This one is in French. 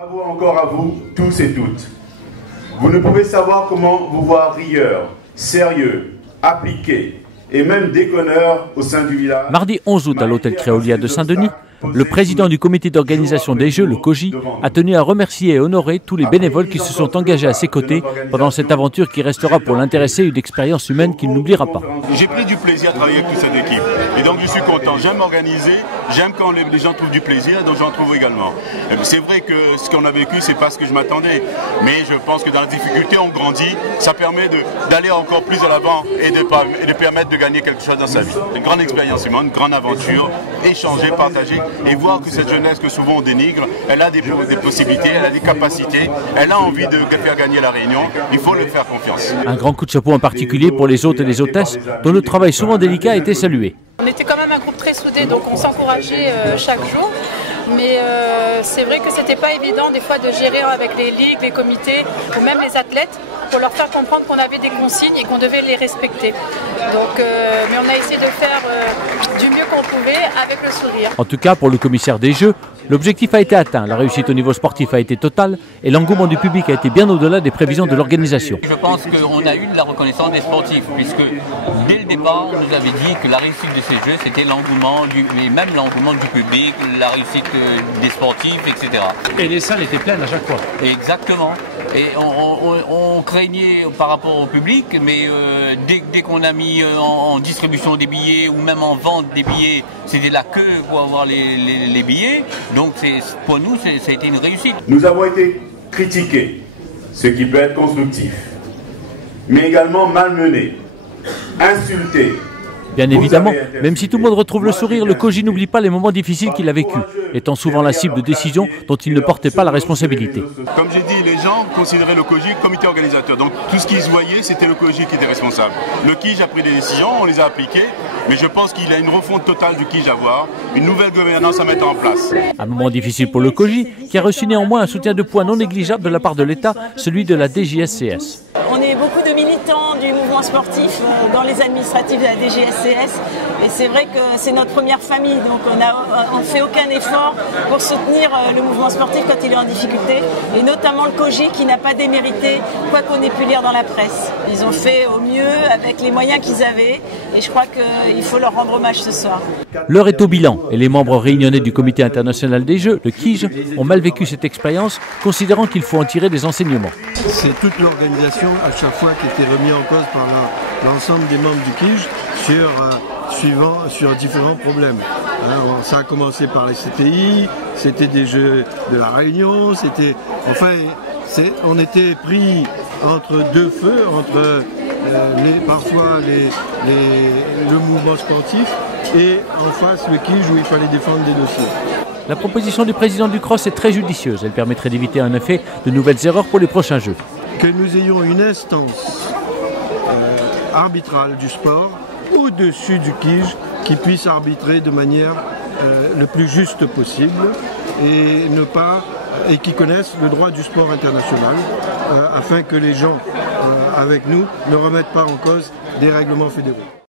Bravo encore à vous, tous et toutes. Vous ne pouvez savoir comment vous voir rieurs, sérieux, appliqués et même déconneurs au sein du village. Mardi 11 août à l'hôtel Créolia de Saint-Denis, le président du comité d'organisation des Jeux, le COJI, a tenu à remercier et honorer tous les bénévoles qui se sont engagés à ses côtés pendant cette aventure qui restera pour l'intéressé une expérience humaine qu'il n'oubliera pas. J'ai pris du plaisir à travailler avec toute cette équipe et donc je suis content. J'aime m'organiser, j'aime quand les gens trouvent du plaisir, donc j'en trouve également. C'est vrai que ce qu'on a vécu, c'est pas ce que je m'attendais, mais je pense que dans la difficulté, on grandit. Ça permet d'aller encore plus à l'avant et de permettre de gagner quelque chose dans sa vie. Une grande expérience humaine, une grande aventure, échanger, partager. Et voir que cette jeunesse que souvent on dénigre, elle a des possibilités, elle a des capacités, elle a envie de faire gagner la Réunion, il faut leur faire confiance. Un grand coup de chapeau en particulier pour les hôtes et les hôtesses, dont le travail souvent délicat a été salué. On était quand même un groupe très soudé, donc on s'encourageait chaque jour. Mais c'est vrai que c'était pas évident des fois de gérer avec les ligues, les comités ou même les athlètes pour leur faire comprendre qu'on avait des consignes et qu'on devait les respecter. Donc, mais on a essayé de faire du mieux qu'on pouvait avec le sourire. En tout cas, pour le commissaire des Jeux, l'objectif a été atteint. La réussite au niveau sportif a été totale et l'engouement du public a été bien au-delà des prévisions de l'organisation. Je pense qu'on a eu de la reconnaissance des sportifs puisque dès le départ, on nous avait dit que la réussite de ces Jeux, c'était l'engouement, même l'engouement du public, la réussite des sportifs, etc. Et les salles étaient pleines à chaque fois. Exactement. Et on craignait par rapport au public, mais dès qu'on a mis en distribution des billets ou même en vente des billets, c'était la queue pour avoir les billets. Donc pour nous, ça a été une réussite. Nous avons été critiqués, ce qui peut être constructif, mais également malmenés, insultés. Bien évidemment, même si tout le monde retrouve le sourire, le COJI n'oublie pas les moments difficiles qu'il a vécus, étant souvent la cible de décisions dont il ne portait pas la responsabilité. Comme j'ai dit, les gens considéraient le COJI comité organisateur. Donc tout ce qu'ils voyaient, c'était le COJI qui était responsable. Le KIJ a pris des décisions, on les a appliquées, mais je pense qu'il y a une refonte totale du KIJ à voir, une nouvelle gouvernance à mettre en place. Un moment difficile pour le COJI, qui a reçu néanmoins un soutien de poids non négligeable de la part de l'État, celui de la DGSCS. On est beaucoup de militants du mouvement sportif dans les administratifs de la DGSCS et c'est vrai que c'est notre première famille, donc on ne fait aucun effort pour soutenir le mouvement sportif quand il est en difficulté et notamment le COJI qui n'a pas démérité quoi qu'on ait pu lire dans la presse. Ils ont fait au mieux avec les moyens qu'ils avaient et je crois qu'il faut leur rendre hommage ce soir. L'heure est au bilan et les membres réunionnais du Comité international des Jeux, le KIJ, ont mal vécu cette expérience, considérant qu'il faut en tirer des enseignements. C'est toute l'organisation à chaque fois qui était remise en cause par l'ensemble des membres du KIJ sur différents problèmes. Alors, ça a commencé par les CTI, c'était des Jeux de la Réunion, on était pris entre deux feux, entre parfois le mouvement sportif et en face le KIJ où il fallait défendre des dossiers. La proposition du président du CROSS est très judicieuse. Elle permettrait d'éviter en effet de nouvelles erreurs pour les prochains Jeux. Que nous ayons une instance arbitrale du sport au-dessus du KIJ qui puisse arbitrer de manière le plus juste possible et qui connaisse le droit du sport international afin que les gens avec nous ne remettent pas en cause des règlements fédéraux.